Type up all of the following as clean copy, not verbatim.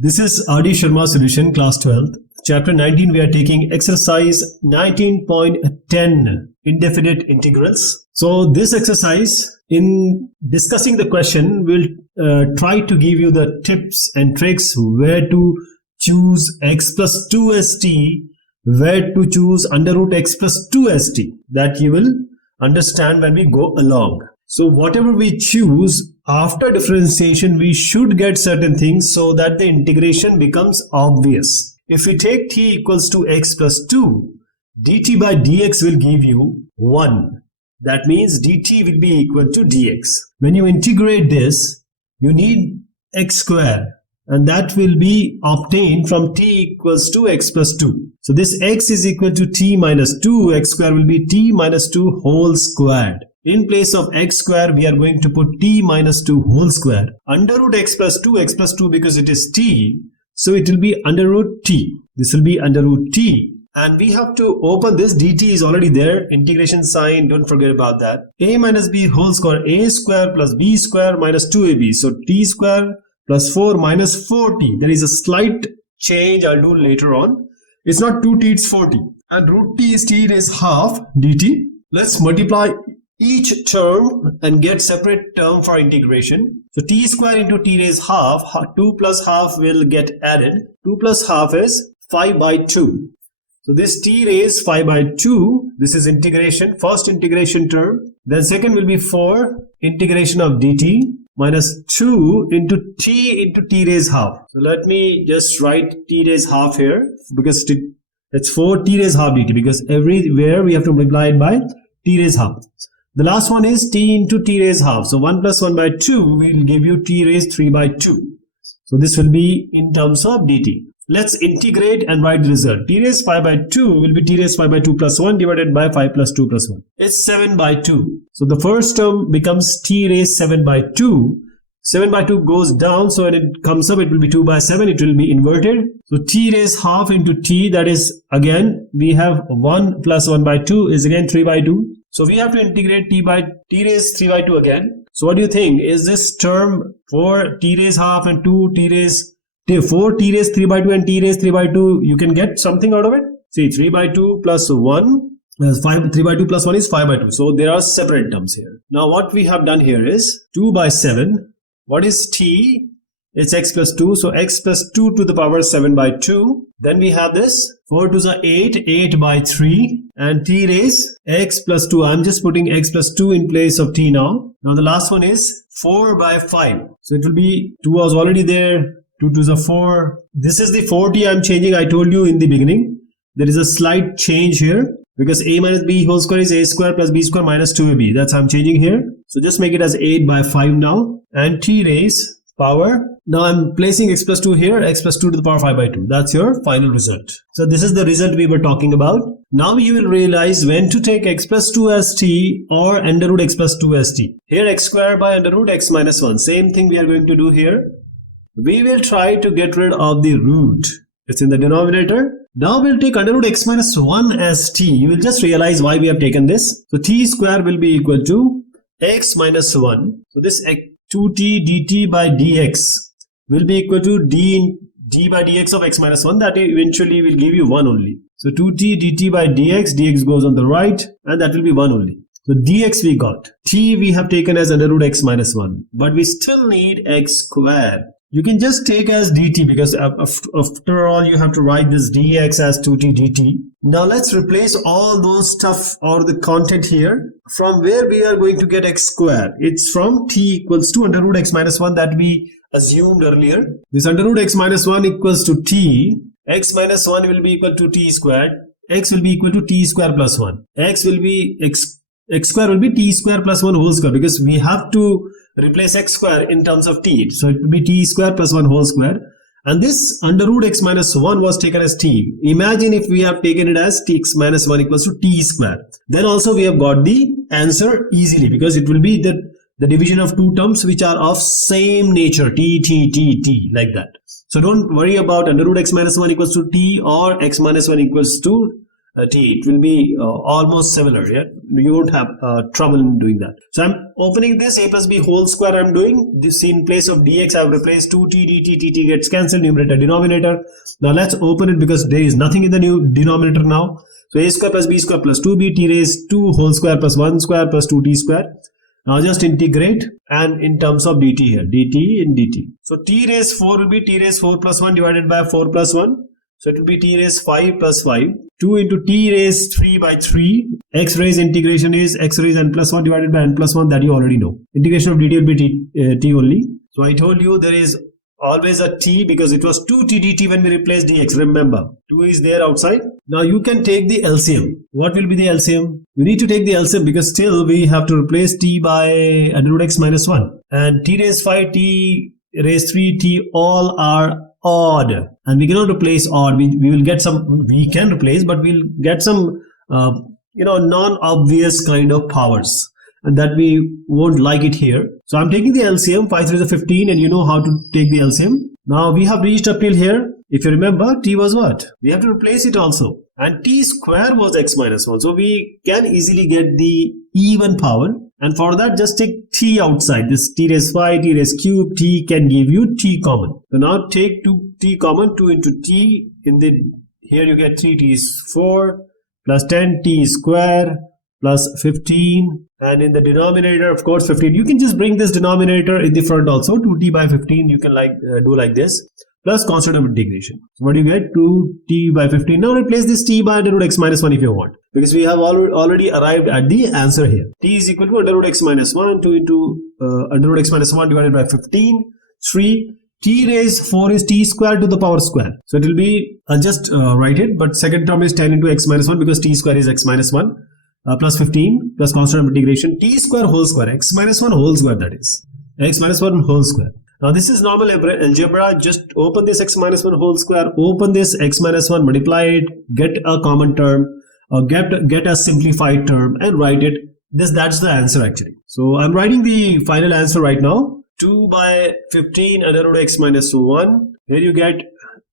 This is R.D. Sharma solution, class 12th. Chapter 19, we are taking exercise 19.10, indefinite integrals. So this exercise, in discussing the question, will try to give you the tips and tricks where to choose x plus 2st, where to choose under root x plus 2st. That you will understand when we go along. So whatever we choose, after differentiation, we should get certain things so that the integration becomes obvious. If we take t equals to x plus 2, dt by dx will give you 1. That means dt will be equal to dx. When you integrate this, you need x square, and that will be obtained from t equals to x plus 2. So this x is equal to t minus 2, x square will be t minus 2 whole squared. In place of x square, we are going to put t minus 2 whole square. Under root x plus 2 because it is t, so it will be under root t. This will be under root t. And we have to open this, dt is already there, integration sign, don't forget about that. A minus b whole square, a square plus b square minus 2ab. So t square plus 4 minus 4t. There is a slight change I'll do later on. It's not 2t, it's 4t. And root t is half dt. Let's multiply each term and get separate term for integration. So t square into t raised half, 2 plus half will get added. 2 plus half is 5 by 2. So this t raised 5 by 2, this is integration, first integration term. Then second will be 4 integration of dt minus 2 into t raised half. So let me just write t raised half here because it's 4 t raised half dt, because everywhere we have to multiply it by t raised half. The last one is t into t raised half. So 1 plus 1 by 2 will give you t raised 3 by 2. So this will be in terms of dt. Let's integrate and write the result. T raised 5 by 2 will be t raised 5 by 2 plus 1 divided by 5 plus 2 plus 1. It's 7 by 2. So the first term becomes t raised 7 by 2. 7 by 2 goes down, so when it comes up, it will be 2 by 7. It will be inverted. So t raised half into t, that is, again, we have 1 plus 1 by 2 is again 3 by 2. So we have to integrate t raised 3 by 2 again. So what do you think? Is this term for t raised half and 4 t raised 3 by 2 and t raised 3 by 2, you can get something out of it? See, 3 by 2 plus 1, 3 by 2 plus 1 is 5 by 2. So there are separate terms here. Now what we have done here is 2 by 7. What is t? It's x plus 2. So x plus 2 to the power 7 by 2. Then we have this 4 to the 8 by 3. And t raised x plus 2. I'm just putting x plus 2 in place of t now. Now the last one is 4 by 5. So it will be 2 was already there. 2 to the 4. This is the 4t I'm changing. I told you in the beginning. There is a slight change here. Because a minus b whole square is a square plus b square minus 2ab. That's I'm changing here. So just make it as 8 by 5 now. And t raised power. Now I'm placing x plus 2 here. X plus 2 to the power 5 by 2. That's your final result. So this is the result we were talking about. Now you will realize when to take x plus 2 as t or under root x plus 2 as t. Here x square by under root x minus 1. Same thing we are going to do here. We will try to get rid of the root. It's in the denominator. Now we'll take under root x minus 1 as t. You will just realize why we have taken this. So t square will be equal to x minus 1. So this 2t dt by dx will be equal to d by dx of x minus 1. That eventually will give you 1 only. So 2t dt by dx goes on the right, and that will be 1 only. So dx we got. T we have taken as under root x minus 1. But we still need x square. You can just take as dt because after all you have to write this dx as 2t dt. Now let's replace all those stuff or the content here. From where we are going to get x square? It's from t equals to under root x minus 1 that we assumed earlier. This under root x minus 1 equals to t. X minus 1 will be equal to t squared. X will be equal to t square plus 1. X square will be t square plus 1 whole square, because we have to replace x square in terms of t. So it will be t square plus 1 whole square. And this under root x minus 1 was taken as t. Imagine if we have taken it as t x minus 1 equals to t square. Then also we have got the answer easily, because it will be the division of two terms which are of same nature. T like that. So don't worry about under root x minus 1 equals to t or x minus 1 equals to t. It will be almost similar. Yeah, you won't have trouble in doing that. So I'm opening this a plus b whole square. I'm doing this in place of dx. I've replaced 2t dt. Tt gets cancelled. Numerator denominator. Now let's open it because there is nothing in the new denominator now. So a square plus b square plus 2b t raised 2 whole square plus 1 square plus 2t square. Now just integrate, and in terms of dt here, dt in dt. So t raised 4 will be t raised 4 plus 1 divided by 4 plus 1. So it will be t raised 5 plus 5. 2 into t raised 3 by 3. X raised integration is x raised n plus 1 divided by n plus 1, that you already know. Integration of dt will be t only. So I told you there is always a t because it was 2t dt when we replaced dx. Remember, 2 is there outside. Now you can take the LCM. What will be the LCM? You need to take the LCM because still we have to replace t by under root x minus 1. And t raised 5, t raised 3, t all are odd. And we cannot replace odd. We will get some, we can replace, but we'll get some, non-obvious kind of powers. And that we won't like it here. So I'm taking the LCM. 5 3 is 15, and you know how to take the LCM. Now we have reached up till here. If you remember, t was what? We have to replace it also. And t square was x minus 1. So we can easily get the even power. And for that, just take t outside. This t raised 5, t raised cube, t can give you t common. So now take 2t common, 2 into t. Here you get 3t is 4 plus 10t square plus 15, and in the denominator, of course, 15. You can just bring this denominator in the front also. 2t by 15, you can do like this, plus constant of integration. So what do you get? 2t by 15. Now replace this t by under root x minus 1 if you want, because we have already arrived at the answer here. T is equal to under root x minus 1, 2 into under root x minus 1 divided by 15, 3. T raised 4 is t square to the power square. So it will be, I'll just write it, but second term is 10 into x minus 1 because t square is x minus 1. Plus 15 plus constant of integration t square whole square, x minus 1 whole square, that is x minus 1 whole square. Now this is normal algebra. Just open this x minus 1 whole square, open this x minus 1, multiply it, get a common term, or get a simplified term and write it. That's the answer actually. So I'm writing the final answer right now. 2 by 15 under root x minus 1. Here you get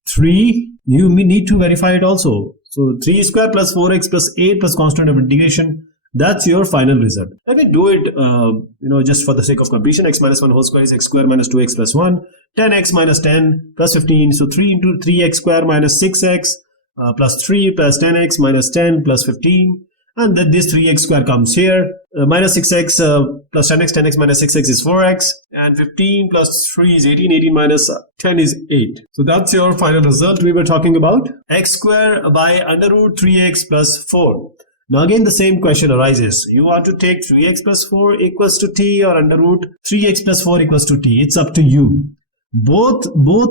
3. You need to verify it also. So 3 square plus 4x plus 8 plus constant of integration. That's your final result. Let me do it, just for the sake of completion. X minus 1 whole square is x square minus 2x plus 1. 10x minus 10 plus 15. So 3 into 3x square minus 6x plus 3 plus 10x minus 10 plus 15. And then this 3x square comes here. Minus 6x plus 10x. 10x minus 6x is 4x. And 15 plus 3 is 18. 18 minus 10 is 8. So that's your final result we were talking about. X square by under root 3x plus 4. Now again the same question arises. You want to take 3x plus 4 equals to t or under root 3x plus 4 equals to t. It's up to you. Both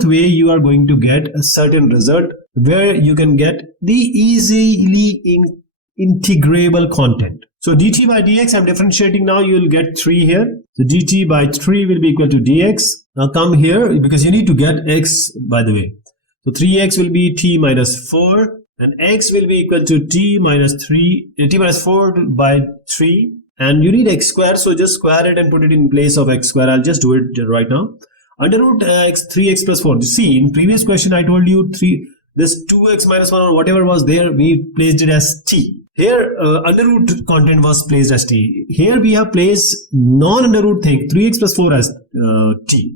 way you are going to get a certain result where you can get the easily integrable content. So dt by dx, I'm differentiating now, you will get 3 here. So dt by 3 will be equal to dx. Now come here because you need to get x, by the way. So 3x will be t minus 4 and x will be equal to t minus 4 by 3. And you need x square, so just square it and put it in place of x square. I'll just do it right now. Under root 3x plus 4. See, in previous question I told you this 2x minus 1 or whatever was there, we placed it as t. Here under root content was placed as t. Here we have placed non-under root thing 3x plus 4 as t.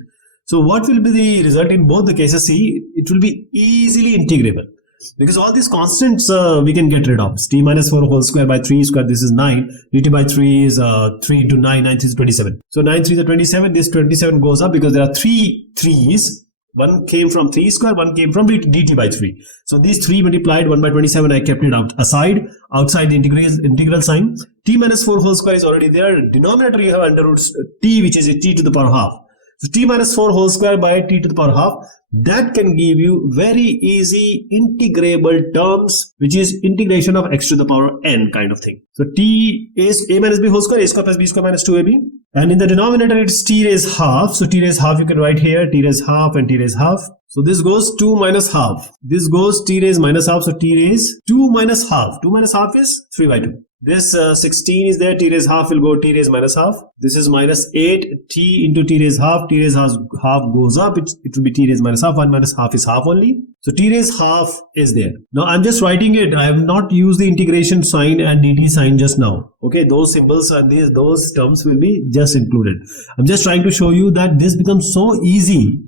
So what will be the result in both the cases? See, it will be easily integrable because all these constants we can get rid of. T minus 4 whole square by 3 square, this is 9. dt by 3 is 3 into 9, 9 is 27. So 9 3 is 27. This 27 goes up because there are 3 3's. One came from 3 square, one came from dt by 3. So these 3 multiplied 1 by 27, I kept it outside the integral sign. T minus 4 whole square is already there. Denominator you have under root t, which is t to the power half. So t minus 4 whole square by t to the power half, that can give you very easy integrable terms, which is integration of x to the power n kind of thing. So t is a minus b whole square, a square plus b square minus 2ab. And in the denominator it's t raised half. So t raised half you can write here, t raised half and t raised half. So this goes 2 minus half. This goes t raised minus half. So t raised 2 minus half. 2 minus half is 3 by 2. This 16 is there, t raised half will go t raised minus half. This is minus 8, t into t raised half goes up, it will be t raised minus half. 1 minus half is half only. So t raised half is there. Now I'm just writing it. I have not used the integration sign and dt sign just now. Okay, those symbols and those terms will be just included. I'm just trying to show you that this becomes so easy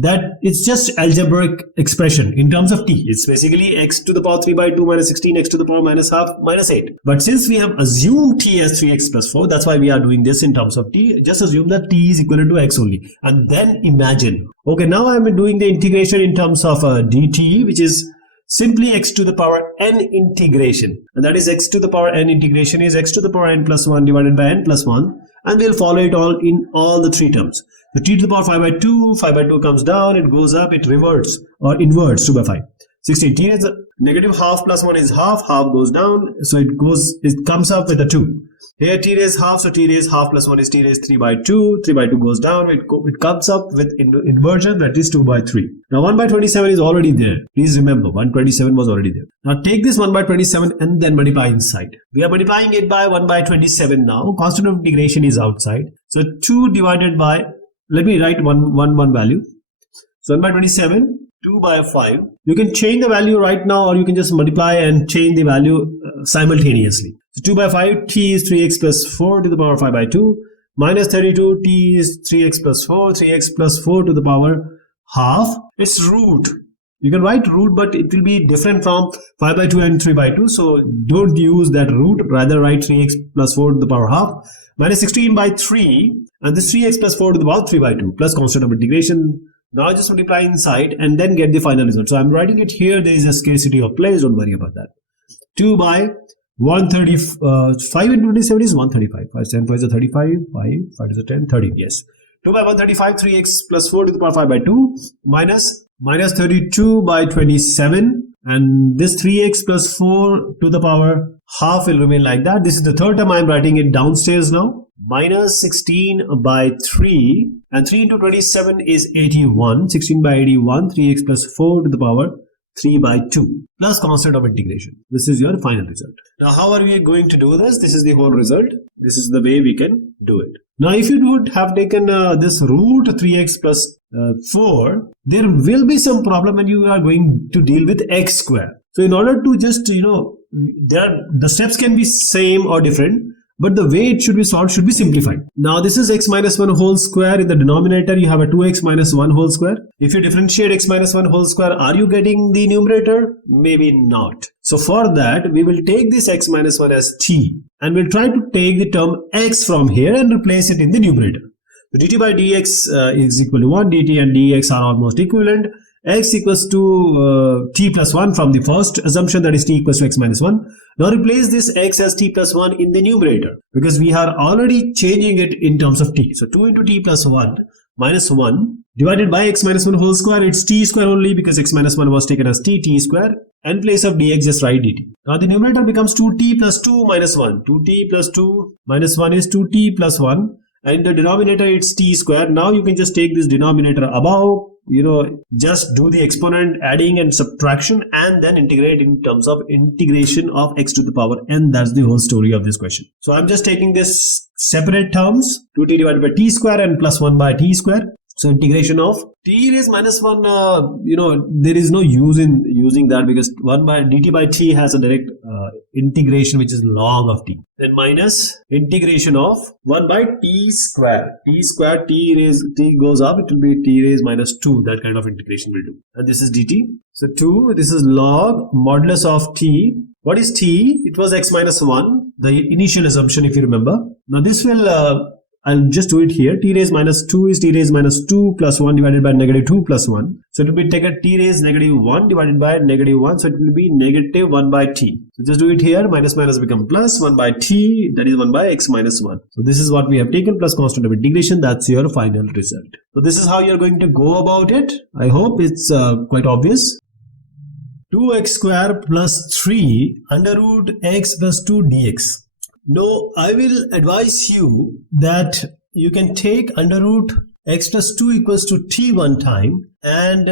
that it's just algebraic expression in terms of t. It's basically x to the power 3 by 2 minus 16, x to the power minus half minus 8. But since we have assumed t as 3x plus 4, that's why we are doing this in terms of t. Just assume that t is equivalent to x only. And then imagine. Okay, now I'm doing the integration in terms of dt, which is simply x to the power n integration. And that is x to the power n integration is x to the power n plus 1 divided by n plus 1. And we'll follow it all in all the three terms. So t to the power 5 by 2 comes down, it goes up, it reverts or inverts 2 by 5. 16, t is negative half plus 1 is half goes down, so it comes up with a 2. Here t raised half, so t raised half plus 1 is t raised 3 by 2, 3 by 2 goes down, it comes up with inversion, that is 2 by 3. Now 1 by 27 is already there. Please remember, 127 was already there. Now take this 1 by 27 and then multiply inside. We are multiplying it by 1 by 27 now. Constant of integration is outside. So 2 divided by, let me write one value. So 1 by 27, 2 by 5. You can change the value right now or you can just multiply and change the value simultaneously. So 2 by 5, t is 3x plus 4 to the power 5 by 2. Minus 32, t is 3x plus 4, 3x plus 4 to the power half. It's root. You can write root, but it will be different from 5 by 2 and 3 by 2. So don't use that root. Rather write 3x plus 4 to the power half. Minus 16 by 3. And this 3x plus 4 to the power 3 by 2 plus constant of integration. Now just multiply inside and then get the final result. So I'm writing it here. There is a scarcity of place. Don't worry about that. 2 by 135 into 27 is 135. 5 10 is a 35. 5 is a 10. 30. Yes. 2 by 135. 3x plus 4 to the power 5 by 2 minus 32 by 27. And this 3x plus 4 to the power half will remain like that. This is the third time I'm writing it downstairs now. Minus 16 by 3 and 3 into 27 is 81. 16 by 81, 3x plus 4 to the power 3 by 2 plus constant of integration. This is your final result. Now how are we going to do this? This is the whole result. This is the way we can do it. Now if you would have taken this root 3x plus 4, there will be some problem when you are going to deal with x square. So in order to just, the steps can be same or different. But the way it should be solved should be simplified. Now this is x minus 1 whole square. In the denominator you have a 2x minus 1 whole square. If you differentiate x minus 1 whole square, are you getting the numerator? Maybe not. So for that we will take this x minus 1 as t and we'll try to take the term x from here and replace it in the numerator. So dt by dx is equal to 1. dt and dx are almost equivalent. X equals to t plus 1 from the first assumption, that is t equals to x minus 1. Now replace this x as t plus 1 in the numerator because we are already changing it in terms of t. So 2 into t plus 1 minus 1 divided by x minus 1 whole square. It's t square only because x minus 1 was taken as t square. In place of dx, just write dt. Now the numerator becomes 2t plus 2 minus 1. 2t plus 2 minus 1 is 2t plus 1. And the denominator it's t square. Now you can just take this denominator above, just do the exponent adding and subtraction and then integrate in terms of integration of x to the power n. That's the whole story of this question. So I'm just taking this separate terms, 2t divided by t square and plus 1 by t square. So integration of t raised minus 1, there is no use in using that because 1 by dt by t has a direct integration which is log of t. Then minus integration of 1 by t square. T goes up, it will be t raised minus 2. That kind of integration will do. And this is dt. So 2, this is log modulus of t. What is t? It was x minus 1, the initial assumption if you remember. Now this will... I'll just do it here. T raised minus 2 is t raised minus 2 plus 1 divided by negative 2 plus 1. So it will be taken t raised negative 1 divided by negative 1. So it will be negative 1 by t. So just do it here. Minus minus become plus 1 by t. That is 1 by x minus 1. So this is what we have taken plus constant of integration. That's your final result. So this is how you're going to go about it. I hope it's quite obvious. 2x square plus 3 under root x plus 2 dx. No, I will advise you that you can take under root x plus 2 equals to t one time and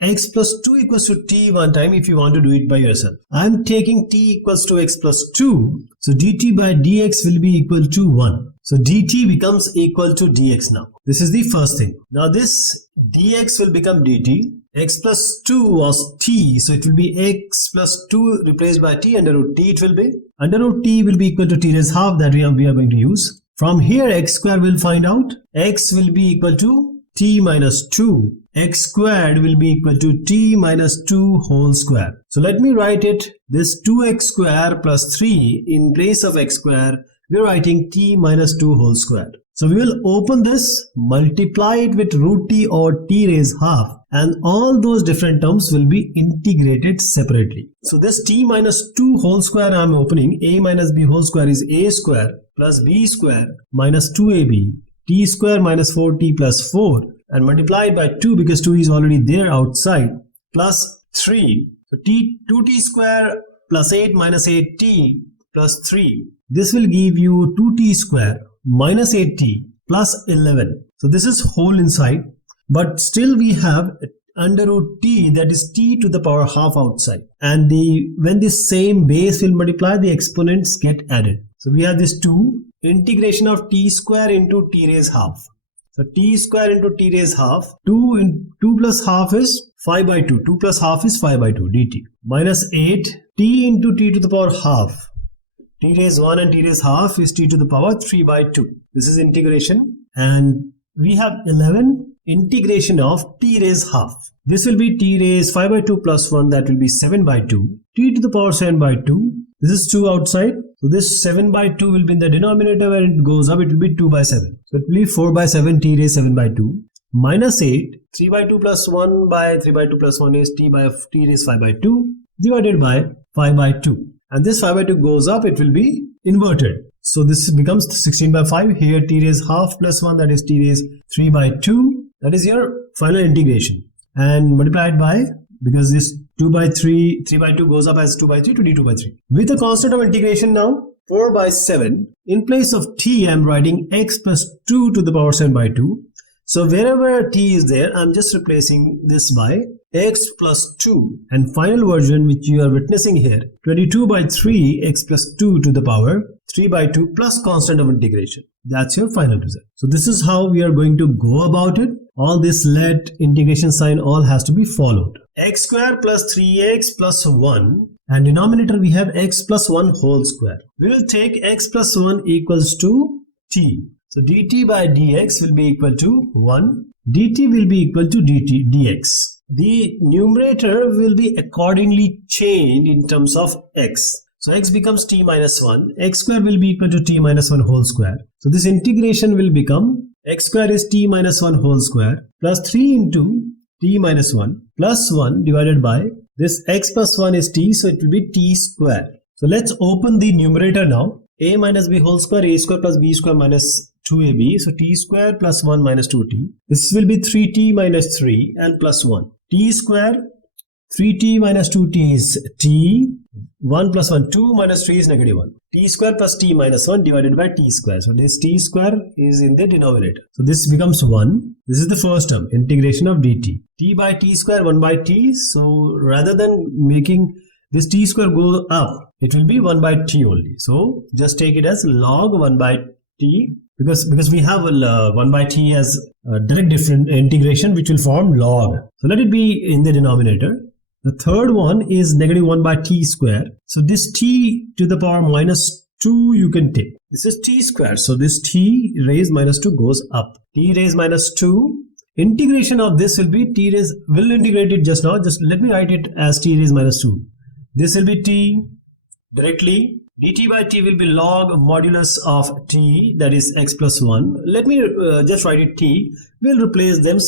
x plus 2 equals to t one time if you want to do it by yourself. I'm taking t equals to x plus 2. So dt by dx will be equal to 1. So dt becomes equal to dx now. This is the first thing. Now this dx will become dt. x plus 2 was t, so it will be x plus 2 replaced by t, under root t it will be. Under root t will be equal to t raised half, that we are going to use. From here x square will find out. X will be equal to t minus 2. X squared will be equal to t minus 2 whole square. So let me write it, this 2x square plus 3, in place of x square we are writing t minus 2 whole square. So we will open this, multiply it with root t or t raised half, and all those different terms will be integrated separately. So this t minus 2 whole square I am opening. A minus b whole square is a square plus b square minus 2ab, t square minus 4t plus 4, and multiplied by 2 because 2 is already there outside, plus 3. So 2t square plus 8 minus 8t plus 3. This will give you 2t square minus 8t plus 11. So this is whole inside, but still we have under root t, that is t to the power half outside. And when this same base will multiply, the exponents get added. So we have this 2, integration of t square into t raised half. So t square into t raised half, 2 plus half is 5 by 2. 2 plus half is 5 by 2 dt. Minus 8, t into t to the power half. T raised 1 and t raised half is t to the power 3 by 2. This is integration. And we have 11, integration of t raised half. This will be t raised 5 by 2 plus 1, that will be 7 by 2. T to the power 7 by 2. This is 2 outside. So this 7 by 2 will be in the denominator. When it goes up, it will be 2 by 7. So it will be 4 by 7, t raised 7 by 2. Minus 8, 3 by 2 plus 1 by 3 by 2 plus 1 is t raised 5 by 2 divided by 5 by 2. And this 5 by 2 goes up, it will be inverted. So this becomes 16 by 5. Here t raised half plus 1, that is t raised 3 by 2. That is your final integration. And multiplied by, because this 2 by 3, 3 by 2 goes up as 2 by 3 to d2 by 3. With the constant of integration now, 4 by 7. In place of t, I am writing x plus 2 to the power 7 by 2. So wherever t is there, I am just replacing this by x plus 2. And final version which you are witnessing here, 22 by 3 x plus 2 to the power 3 by 2 plus constant of integration. That's your final result. So this is how we are going to go about it. All this let, integration sign, all has to be followed. X square plus 3x plus 1, and denominator we have x plus 1 whole square. We will take x plus 1 equals to t. So dt by dx will be equal to 1. dt will be equal to dx. The numerator will be accordingly changed in terms of x. So x becomes t minus 1. X square will be equal to t minus 1 whole square. So this integration will become x square is t minus 1 whole square plus 3 into t minus 1 plus 1 divided by this x plus 1 is t, so it will be t square. So let's open the numerator now. A minus b whole square, a square plus b square minus 2ab. So t square plus 1 minus 2t. This will be 3t minus 3 and plus 1. T square, 3t minus 2t is t. 1 plus 1, 2 minus 3 is negative 1. T square plus t minus 1 divided by t square. So this t square is in the denominator. So this becomes 1. This is the first term, integration of dt. T by t square, 1 by t. So rather than making this t square go up, it will be 1 by t only. So just take it as log 1 by t. Because we have 1 by t as a direct different integration which will form log. So let it be in the denominator. The third one is negative 1 by t square. So this t to the power minus 2 you can take. This is t square. So this t raised minus 2 goes up. T raised minus 2. Integration of this will be t raised. We'll integrate it just now. Just let me write it as t raised minus 2. This will be t directly. dt by t will be log modulus of t, that is x plus 1. Let me just write it t. We'll replace them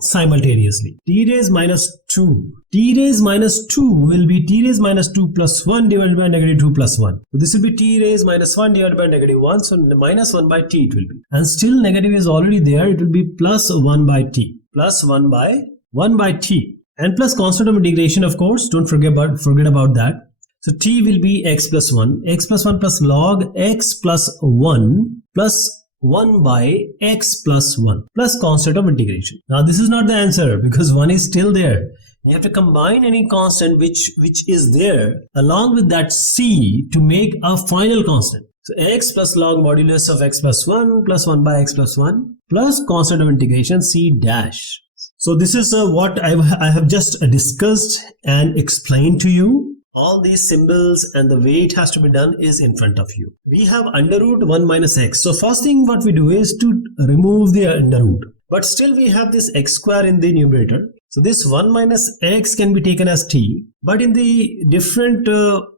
simultaneously. T raised minus 2. T raised minus 2 will be t raised minus 2 plus 1 divided by negative 2 plus 1. So this will be t raised minus 1 divided by negative 1. So minus 1 by t it will be. And still negative is already there. It will be plus 1 by t. Plus 1 by t. And plus constant of integration, of course. Don't forget about that. So t will be x plus 1. X plus 1 plus log x plus 1 plus 1 by x plus 1 plus constant of integration. Now this is not the answer because 1 is still there. You have to combine any constant which is there along with that c to make a final constant. So x plus log modulus of x plus 1 plus 1 by x plus 1 plus constant of integration c dash. So this is what I have just discussed and explained to you. All these symbols and the way it has to be done is in front of you. We have under root 1 minus x. So first thing what we do is to remove the under root. But still we have this x square in the numerator. So this 1 minus x can be taken as t. But in the different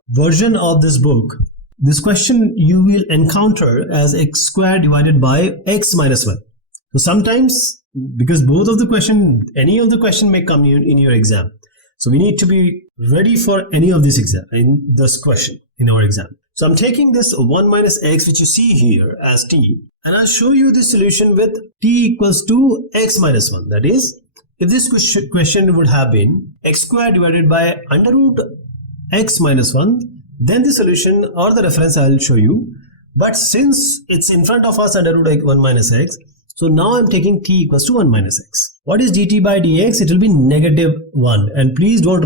version of this book, this question you will encounter as x square divided by x minus 1. So sometimes, because both of the question, any of the question may come in your exam. So we need to be ready for any of this exam, in this question in our exam. So I'm taking this 1 minus x which you see here as t, and I'll show you the solution with t equals to x minus 1. That is, if this question would have been x squared divided by under root x minus 1, then the solution or the reference I will show you. But since it's in front of us under root 1 minus x, so now I'm taking t equals to 1 minus x. What is dt by dx? It will be negative 1. And please don't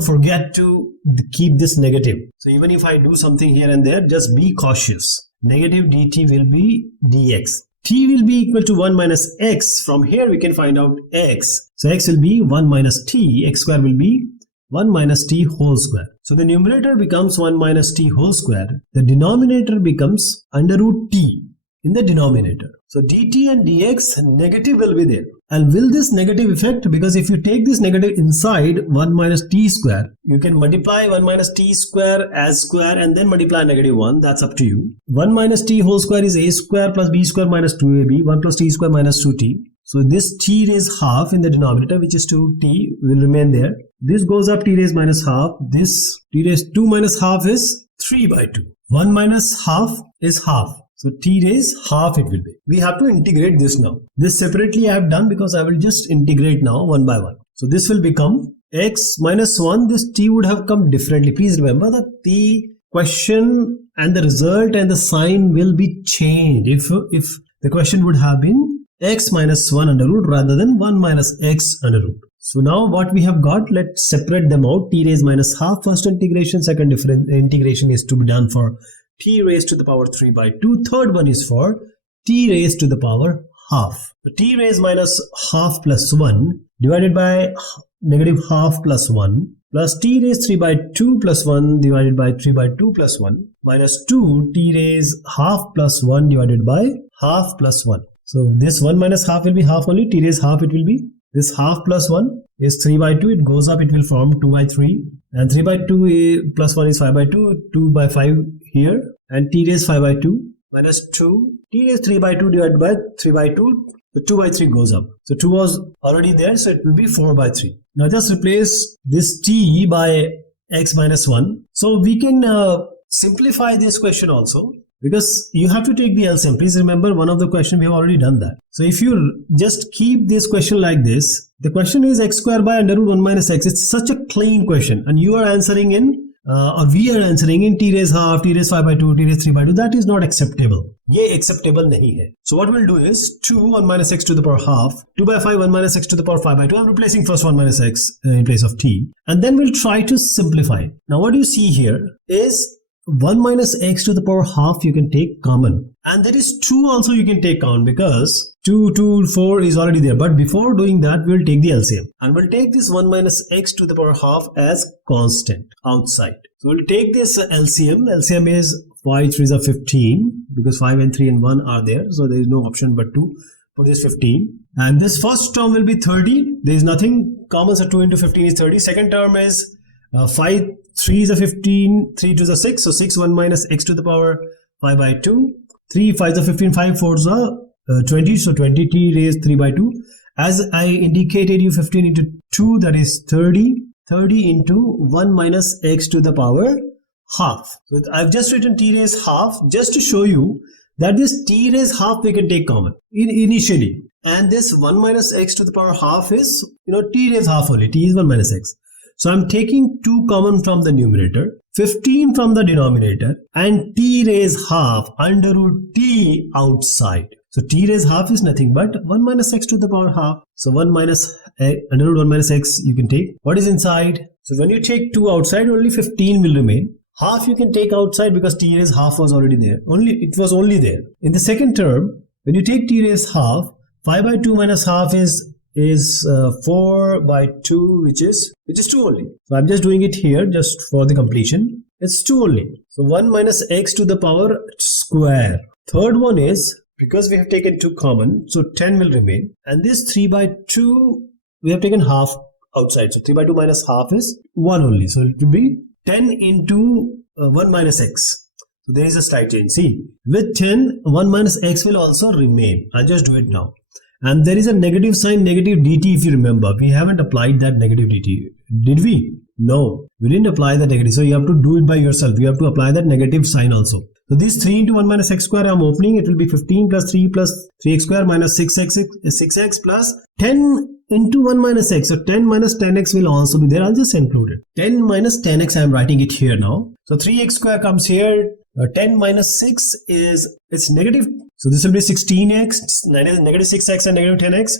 forget to keep this negative. So even if I do something here and there, just be cautious. Negative dt will be dx. T will be equal to 1 minus x. From here we can find out x. So x will be 1 minus t. X square will be 1 minus t whole square. So the numerator becomes 1 minus t whole square. The denominator becomes under root t in the denominator. So dt and dx negative will be there. And will this negative effect, because if you take this negative inside 1 minus t square, you can multiply 1 minus t square as square and then multiply negative 1. That's up to you. 1 minus t whole square is a square plus b square minus 2ab. 1 plus t square minus 2t. So this t raised half in the denominator, which is 2t, will remain there. This goes up t raised minus half. This t raised 2 minus half is 3 by 2. 1 minus half is half. So t raised half it will be. We have to integrate this now. This separately I have done because I will just integrate now one by one. So this will become x minus 1. This t would have come differently. Please remember that the question and the result and the sign will be changed. If the question would have been x minus 1 under root rather than 1 minus x under root. So now what we have got, let's separate them out. T raised minus half first integration, second different integration is to be done for t raised to the power 3 by 2. Third one is for t raised to the power half. So t raised minus half plus 1 divided by negative half plus 1 plus t raised 3 by 2 plus 1 divided by 3 by 2 plus 1 minus 2 t raised half plus 1 divided by half plus 1. So this 1 minus half will be half only. T raised half it will be. This half plus 1 is 3 by 2. It goes up. It will form 2 by 3. And 3 by 2 plus 1 is 5 by 2. 2 by 5 here. And t raised 5 by 2 minus 2. T raised 3 by 2 divided by 3 by 2. The 2 by 3 goes up. So 2 was already there. So it will be 4 by 3. Now just replace this t by x minus 1. So we can simplify this question also. Because you have to take the LCM. Please remember one of the question we have already done that. So if you just keep this question like this, the question is x square by under root 1 minus x. It's such a clean question and you are answering in or we are answering in t raised half, t raised 5 by 2, t raised 3 by 2. That is not acceptable. ये acceptable नहीं है. So what we'll do is 2 1 minus x to the power half, 2 by 5 1 minus x to the power 5 by 2. I'm replacing first 1 minus x in place of t. And then we'll try to simplify. Now what you see here is 1 minus x to the power half you can take common. And there is 2 also you can take common because 2, 4 is already there. But before doing that, we'll take the LCM. And we'll take this 1 minus x to the power half as constant outside. So we'll take this LCM. LCM is 5 3s are 15 because 5 and 3 and 1 are there. So there is no option but to put this 15. And this first term will be 30. There is nothing common. So 2 into 15 is 30. Second term is 5 3 is a 15, 3 2 is a 6. So 6 1 minus x to the power 5 by 2. 3 5 is a 15, 5 4 is a 20. So 20 t raised 3 by 2. As I indicated you 15 into 2 that is 30. 30 into 1 minus x to the power half. So I've just written t raised half just to show you that this t raised half we can take common initially. And this 1 minus x to the power half is t raised half only. T is 1 minus x. So I'm taking 2 common from the numerator, 15 from the denominator, and t raised half under root t outside. So t raised half is nothing but 1 minus x to the power half. So 1 minus under root 1 minus x you can take. What is inside? So when you take 2 outside, only 15 will remain. Half you can take outside because t raised half was already there. It was only there. In the second term, when you take t raised half, 5 by 2 minus half is is 4 by 2, which is 2 only. So I'm just doing it here just for the completion. It's 2 only. So 1 minus x to the power square. Third one is, because we have taken 2 common, so 10 will remain. And this 3 by 2, we have taken half outside. So 3 by 2 minus half is 1 only. So it will be 10 into 1 minus x. So there is a slight change. See, with 10, 1 minus x will also remain. I'll just do it now. And there is a negative sign, negative dt, if you remember. We haven't applied that negative dt. Did we? No, we didn't apply the negative. So you have to do it by yourself. You have to apply that negative sign also. So this 3 into 1 minus x square I'm opening. It will be 15 plus 3 plus 3x square minus 6x plus 10 into 1 minus x. So 10 minus 10x will also be there. I'll just include it. 10 minus 10x I'm writing it here now. So 3x square comes here. 10 minus 6 is, it's negative. So this will be 16x, negative 6x and negative 10x.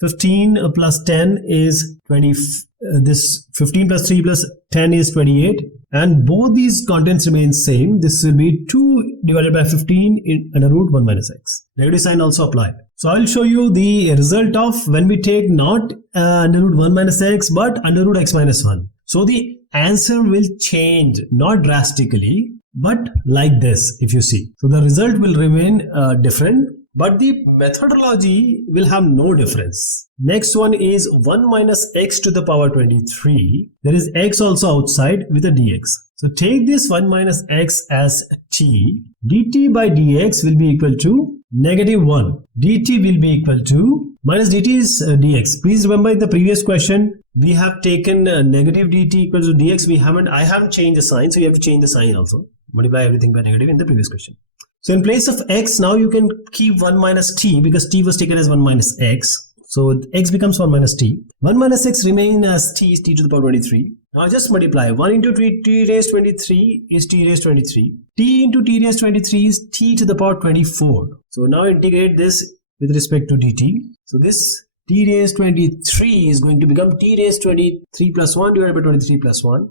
15 plus 10 is 20. This 15 plus 3 plus 10 is 28. And both these contents remain same. This will be 2 divided by 15 in under root 1 minus x. Negative sign also apply. So I'll show you the result of when we take not under root 1 minus x but under root x minus 1. So the answer will change, not drastically, but like this, if you see. So the result will remain different, but the methodology will have no difference. Next one is 1 minus x to the power 23. There is x also outside with a dx. So take this 1 minus x as t. dt by dx will be equal to negative 1. dt will be equal to minus dt is dx. Please remember in the previous question we have taken negative dt equals to dx. I haven't changed the sign, so you have to change the sign also. Multiply everything by negative in the previous question. So in place of x, now you can keep 1 minus t because t was taken as 1 minus x. So x becomes 1 minus t. 1 minus x remains as t is t to the power 23. Now just multiply. 1 into t raised 23 is t raised 23. t into t raised 23 is t to the power 24. So now integrate this with respect to dt. So this t raised 23 is going to become t raised 23 plus 1 divided by 23 plus 1.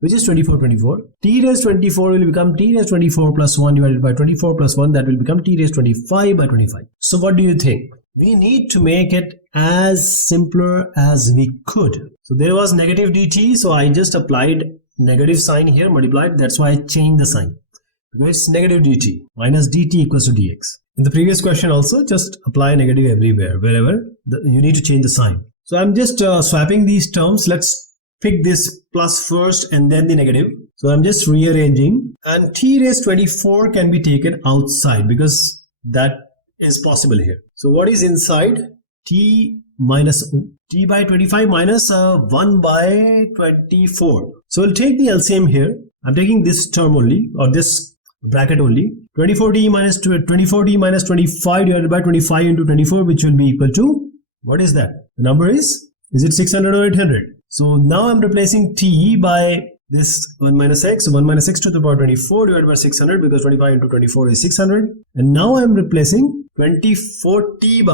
Which is 24. T raised 24 will become t raised 24 plus 1 divided by 24 plus 1. That will become t raised 25 by 25. So what do you think? We need to make it as simpler as we could. So there was negative dt. So I just applied negative sign here, multiplied. That's why I changed the sign. Because it's negative dt. Minus dt equals to dx. In the previous question also, just apply negative everywhere. Wherever you need to change the sign. So I'm just swapping these terms. Let's pick this plus first and then the negative. So I'm just rearranging, and t raised 24 can be taken outside because that is possible here. So what is inside? T minus t by 25 minus 1 by 24. So we'll take the LCM here. I'm taking this term only, or this bracket only. 24t minus 25 divided by 25 into 24, which will be equal to, what is that? The number is it 600 or 800? So now I'm replacing t by this 1 minus x. So 1 minus x to the power 24 divided by 600, because 25 into 24 is 600. And now I'm replacing 24t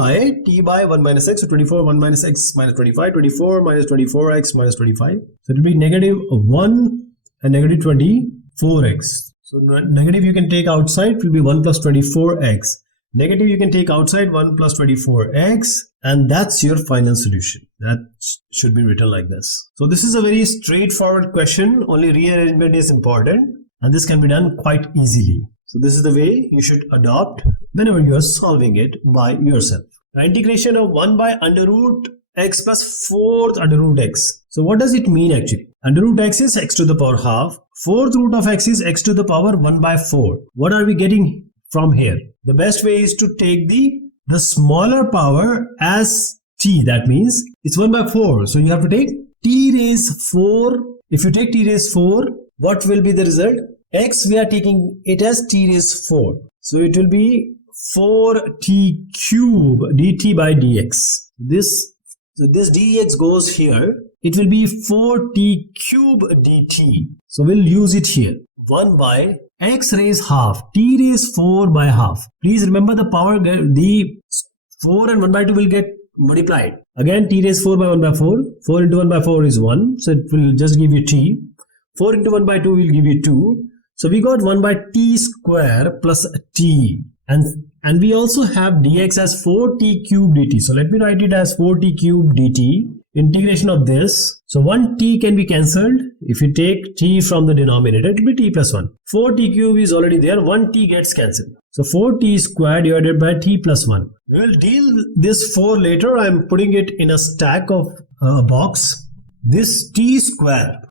by 1 minus x. So 24 1 minus x minus 25. 24 minus 24x minus 25. So it will be negative 1 and negative 24x. So negative you can take outside, it will be 1 plus 24x. Negative you can take outside, 1 plus 24x, and that's your final solution. That should be written like this. So this is a very straightforward question. Only rearrangement is important, and this can be done quite easily. So this is the way you should adopt whenever you are solving it by yourself. The integration of 1 by under root x plus 4th under root x. So what does it mean actually? Under root x is x to the power half. 4th root of x is x to the power 1 by 4. What are we getting from here? The best way is to take the smaller power as t. That means it's 1 by 4. So you have to take t raised 4. If you take t raised 4, what will be the result? X, we are taking it as t raised 4. So it will be 4t cube dt by dx. So this dx goes here. It will be 4t cube dt. So we'll use it here. 1 by x raised half, t raised 4 by half. Please remember the power, the 4 and 1 by 2 will get multiplied. Again, t raised 4 by 1 by 4. 4 into 1 by 4 is 1. So it will just give you t. 4 into 1 by 2 will give you 2. So we got 1 by t square plus t. And we also have dx as 4t cube dt. So let me write it as 4t cube dt. Integration of this. So 1t can be cancelled. If you take t from the denominator, it will be t plus 1. 4t cube is already there. 1t gets cancelled. So 4t squared divided by t plus 1. We will deal this 4 later. I am putting it in a stack of a box. This t square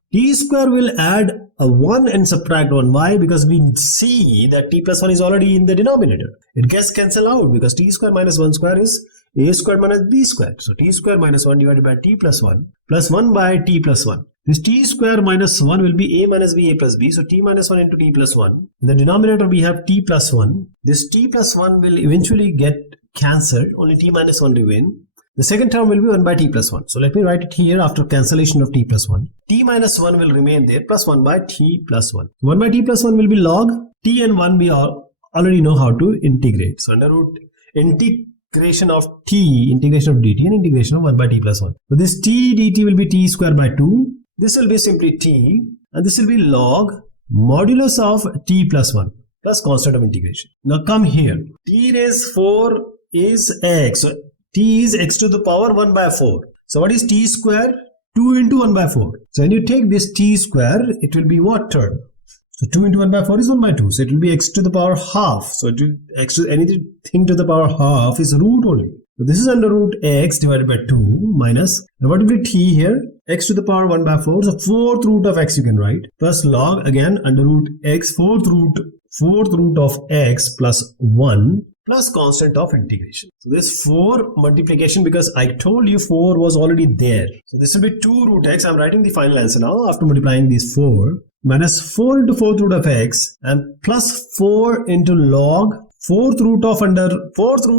will add a 1 and subtract 1. Why? Because we see that t plus 1 is already in the denominator. It gets cancelled out because t square minus 1 square is a square minus b square. So t square minus 1 divided by t plus 1 by t plus 1. This t square minus 1 will be a minus b, a plus b. So t minus 1 into t plus 1. In the denominator we have t plus 1. This t plus 1 will eventually get cancelled. Only t minus 1 remain. The second term will be 1 by t plus 1. So let me write it here after cancellation of t plus 1. T minus 1 will remain there plus 1 by t plus 1. 1 by t plus 1 will be log. T and 1 we already know how to integrate. So under root integration of t, integration of dt and integration of 1 by t plus 1. So this t dt will be t square by 2. This will be simply t and this will be log modulus of t plus 1 plus constant of integration. Now come here. T raised 4 is x. So t is x to the power 1 by 4. So what is t square? 2 into 1 by 4. So when you take this t square, it will be what term? So 2 into 1 by 4 is 1 by 2. So it will be x to the power half. So it will x to anything to the power half is root only. So this is under root x divided by 2 minus. And what will be t here? X to the power 1 by 4. So 4th root of x you can write. Plus log again under root x 4th root of x plus 1. Plus constant of integration. So this 4 multiplication, because I told you 4 was already there. So this will be 2 root x. I'm writing the final answer now after multiplying these 4. Minus 4 into 4th root of x and plus 4 into log 4th root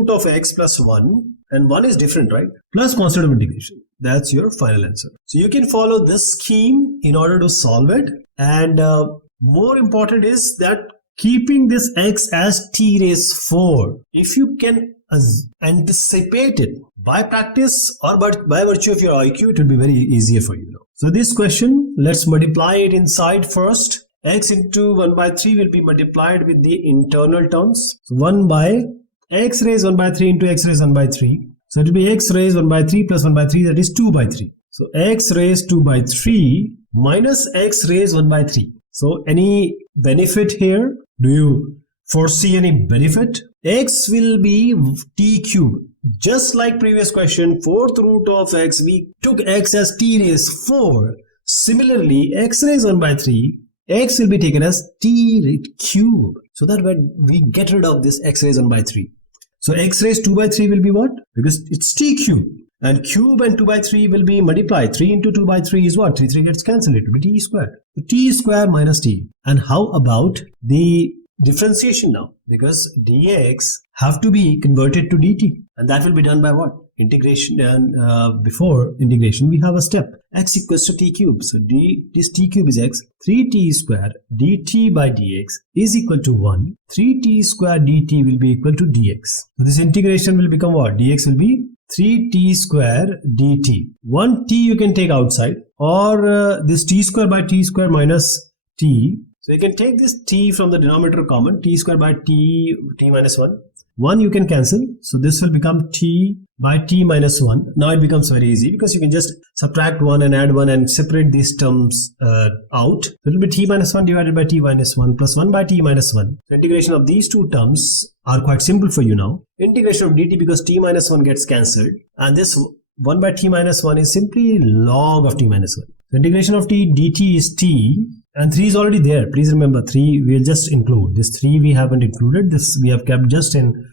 of x plus 1. And 1 is different, right? Plus constant of integration. That's your final answer. So you can follow this scheme in order to solve it. And more important is that keeping this x as t raised 4, if you can anticipate it by practice or by virtue of your IQ, it will be very easier for you now. So this question, let's multiply it inside first. X into 1 by 3 will be multiplied with the internal terms. So 1 by x raised 1 by 3 into x raised 1 by 3. So it will be x raised 1 by 3 plus 1 by 3, that is 2 by 3. So x raised 2 by 3 minus x raised 1 by 3. So any benefit here? Do you foresee any benefit? X will be t cube. Just like previous question, 4th root of x, we took x as t raised 4. Similarly, x raised 1 by 3, x will be taken as t cube. So that when we get rid of this x raised 1 by 3. So x raised 2 by 3 will be what? Because it's t cube. And cube and 2 by 3 will be multiplied. 3 into 2 by 3 is what? 3 gets cancelled. It will be t squared. So t square minus t. And how about the differentiation now? Because dx have to be converted to dt. And that will be done by what? Integration. And before integration, we have a step. X equals to t cube. So this t cube is x. 3t square dt by dx is equal to 1. 3t square dt will be equal to dx. So this integration will become what? Dx will be 3t square dt. 1t you can take outside, or this t square by t square minus t. So you can take this t from the denominator common, t square by t minus 1. 1 you can cancel. So this will become t by t minus 1. Now it becomes very easy because you can just subtract 1 and add 1 and separate these terms out. So it will be t minus 1 divided by t minus 1 plus 1 by t minus 1. So integration of these two terms are quite simple for you now. Integration of dt, because t minus 1 gets cancelled. And this 1 by t minus 1 is simply log of t minus 1. So integration of t dt is t. And 3 is already there. Please remember 3 we'll just include. This 3 we haven't included. This we have kept just in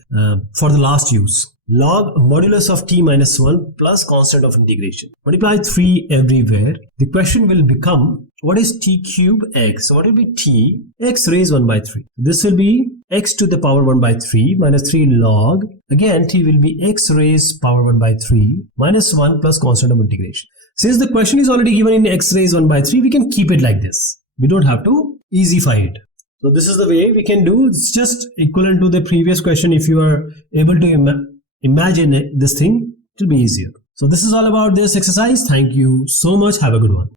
for the last use. Log modulus of t minus 1 plus constant of integration. Multiply 3 everywhere. The question will become, what is t cube x? So what will be t? X raised 1 by 3. This will be x to the power 1 by 3 minus 3 log. Again t will be x raised power 1 by 3 minus 1 plus constant of integration. Since the question is already given in x raised 1 by 3, we can keep it like this. We don't have to easify it. So this is the way we can do. It's just equivalent to the previous question. If you are able to imagine this thing, it will be easier. So this is all about this exercise. Thank you so much. Have a good one.